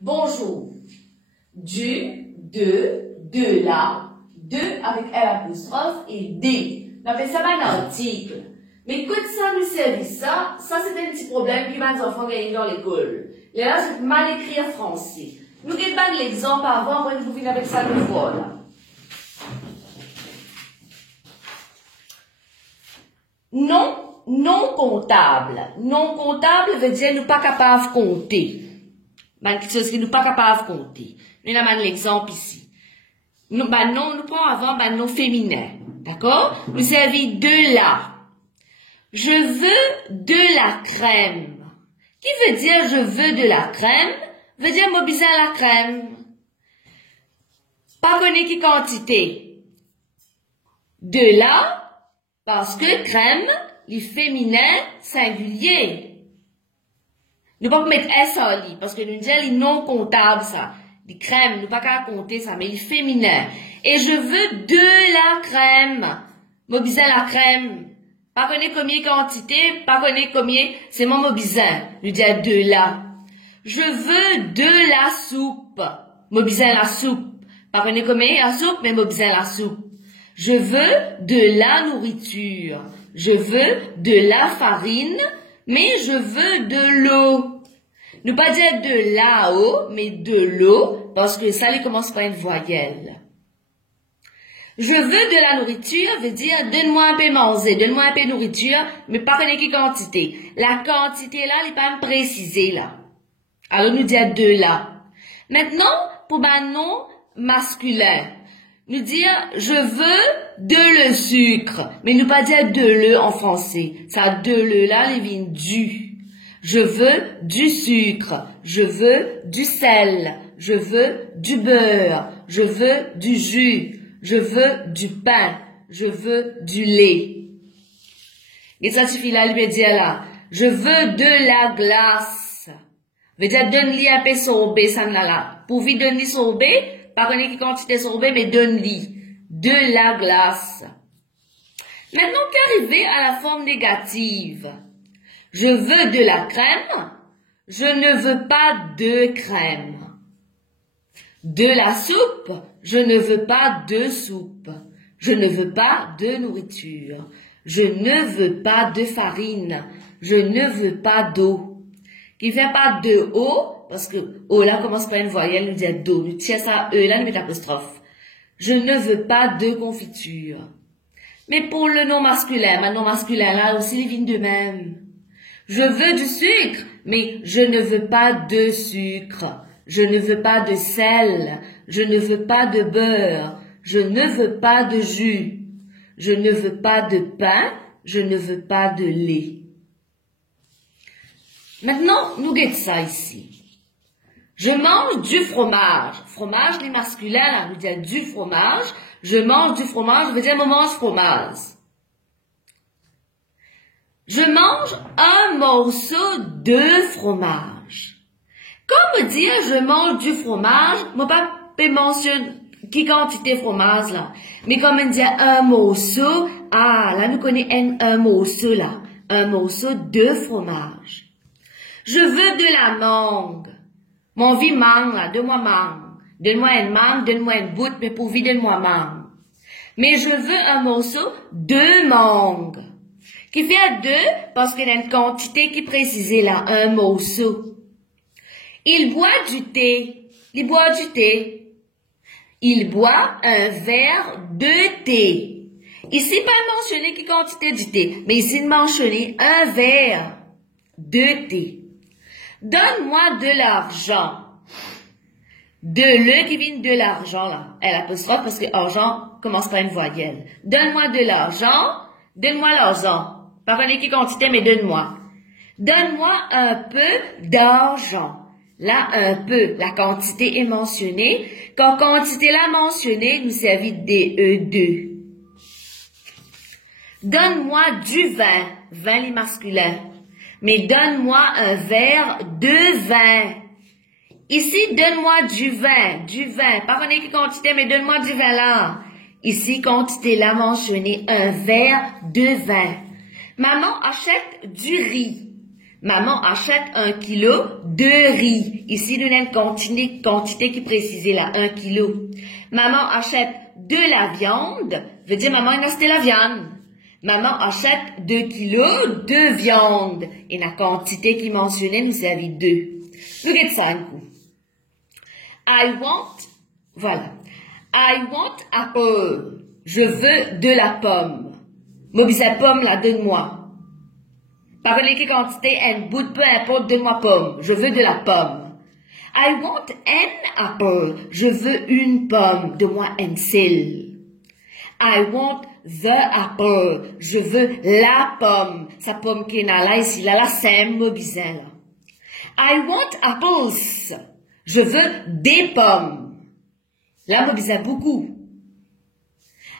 Bonjour. Du, de la, de avec L apostrophe et des. On appelle ça un article. Mais écoute ça, nous service ça c'est un petit problème que les enfants gagnent dans l'école. Là, c'est mal écrit en français. Nous regardons l'exemple avant, moi, je vous finis avec ça une fois, là. Non comptable. Non comptable veut dire nous pas capable de compter. Quelque chose que nous pas capable de compter. Nous avons l'exemple ici. Nous prenons avant non féminin. D'accord? Nous servons de la. Je veux de la crème. Qui veut dire je veux de la crème? Veut dire mobiliser la crème. Pas connaître qui quantité. De la. Parce que crème, les féminins singulier. Nous ne pouvons pas mettre S en lit, parce que nous disons les non comptables, ça. Les crèmes, nous ne pouvons pas compter ça, mais les féminins. Et je veux de la crème. Mobiliser la crème. Pas connaître combien quantité, pas connaître combien, c'est mon mobiliser. Nous disons de la. Je veux de la soupe. Mobiliser la soupe. Pas connaître combien la soupe, mais mobiliser la soupe. Je veux de la nourriture. Je veux de la farine, mais je veux de l'eau. Ne pas dire de la eau, mais de l'eau, parce que ça commence par une voyelle. Je veux de la nourriture veut dire donne-moi un peu manger, donne-moi un peu de nourriture, mais pas connaître quelle quantité. La quantité là, elle n'est pas me préciser là. Alors nous dire de là. Maintenant, pour un nom masculin, nous dire je veux de le sucre, mais nous pas dire de le en français. Ça de le là, il vient du. Je veux du sucre, je veux du sel, je veux du beurre, je veux du jus, je veux du pain, je veux du lait. Et ça suffit là, il veut dire là, je veux de la glace. Veut dire donne-lui un peu sorbet, ça là. Pour lui donner sorbet, pas connaître quelle quantité sorbet, mais donne-lui de la glace. Maintenant, qu'arriver à la forme négative? Je veux de la crème, je ne veux pas de crème. De la soupe, je ne veux pas de soupe. Je ne veux pas de nourriture. Je ne veux pas de farine. Je ne veux pas d'eau. Qui fait pas de eau, parce que eau là commence par une voyelle, nous dit d'eau. Nous tire ça E là, nous met apostrophe. Je ne veux pas de confiture. Mais pour le nom masculin, nom masculin là aussi, il vient de même. Je veux du sucre, mais je ne veux pas de sucre. Je ne veux pas de sel. Je ne veux pas de beurre. Je ne veux pas de jus. Je ne veux pas de pain. Je ne veux pas de lait. Maintenant, nous guettons ça ici. Je mange du fromage. Fromage, les masculins, là, nous dit du fromage. Je mange du fromage, veut dire, je mange fromage. Je mange un morceau de fromage. Comme dire je mange du fromage, moi pas mentionner qui quantité fromage là. Mais comme on dit un morceau, là nous connaissons un morceau là. Un morceau de fromage. Je veux de la mangue. Mon vie mangue là, donne-moi mangue. Donne-moi une mangue, donne-moi une boute, mais pour vie donne-moi mangue. Mais je veux un morceau de mangue. Qui fait deux, parce qu'il y a une quantité qui précise là, un morceau. Il boit du thé. Il boit du thé. Il boit un verre de thé. Ici, pas mentionné qui quantité du thé, mais ici, mentionné un verre de thé. Donne-moi de l'argent. De le qui vient de l'argent là. Elle apostrophe parce que argent commence par une voyelle. Donne-moi de l'argent. Donne-moi l'argent. Pas connaître qui quantité, mais donne-moi. Donne-moi un peu d'argent. Là, un peu. La quantité est mentionnée. Quand quantité là mentionnée, nous servit DE2. Donne-moi du vin. Vin les masculins. Mais donne-moi un verre de vin. Ici, donne-moi du vin. Du vin. Pas connaître qui quantité, mais donne-moi du vin là. Ici, quantité là mentionnée, un verre de vin. Maman achète du riz. Maman achète 1 kilo de riz. Ici, nous avons une quantité qui est précisée là, 1 kilo. Maman achète de la viande, veut dire maman a acheté la viande. Maman achète 2 kilos de viande. Et la quantité qui est mentionnée, nous savons 2. Regardez ça un coup. I want, voilà. I want apple. Je veux de la pomme. Moi, cette pomme là, donne-moi. Par quelle quantité, un bout, peu importe, donne-moi pomme. Je veux de la pomme. I want an apple. Je veux une pomme. Donne-moi un seul. I want the apple. Je veux la pomme. Sa pomme qui est là, ici, là, c'est un mot bizarre, là. I want apples. Je veux des pommes. Là, mot bizarre, beaucoup.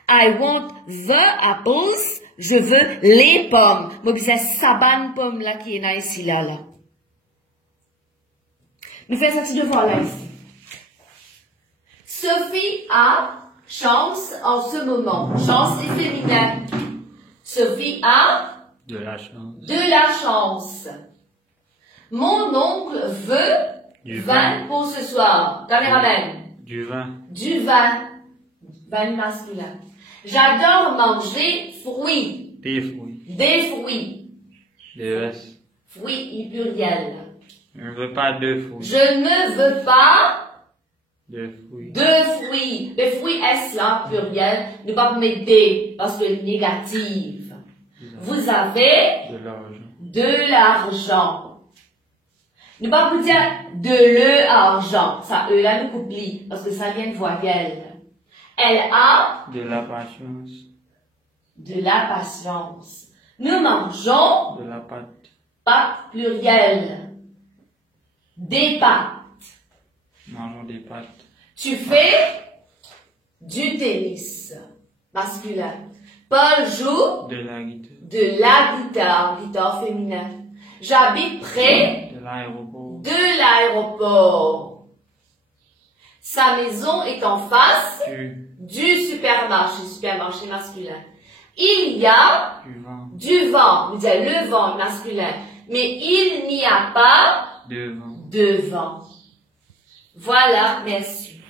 I want the apples. Je veux les pommes. Mot bizarre, saban pomme, là, qui est là, ici, là, là. Nous faisons un petit devoir, là, ici. Sophie a chance en ce moment. Chance est féminin. Sophie a de la chance. De la chance. Mon oncle veut du vin pour ce soir. Caméraman. Du vin. Du vin. Vin masculin. J'adore manger fruits. Des fruits. Des fruits. Des fruits pluriel. Je ne veux pas de fruits. Je ne veux pas de fruits. De fruits. Le fruit S là, pluriel, ne pas mettre des parce que négative. Vous avez de l'argent. De l'argent. Ne pas vous dire de l'argent. Ça, là, nous oublie parce que ça vient de voyelle. Elle a de la patience. De la patience. Nous mangeons de la pâte. Pâte pluriel. Des pâtes. Mangeons des pâtes. Tu fais du tennis masculin. Paul joue de la guitare. De la guitare, guitare féminin. J'habite près de l'aéroport. De l'aéroport. Sa maison est en face du supermarché masculin. Il y a du vent, vous dites le vent masculin, mais il n'y a pas de vent. Voilà, merci.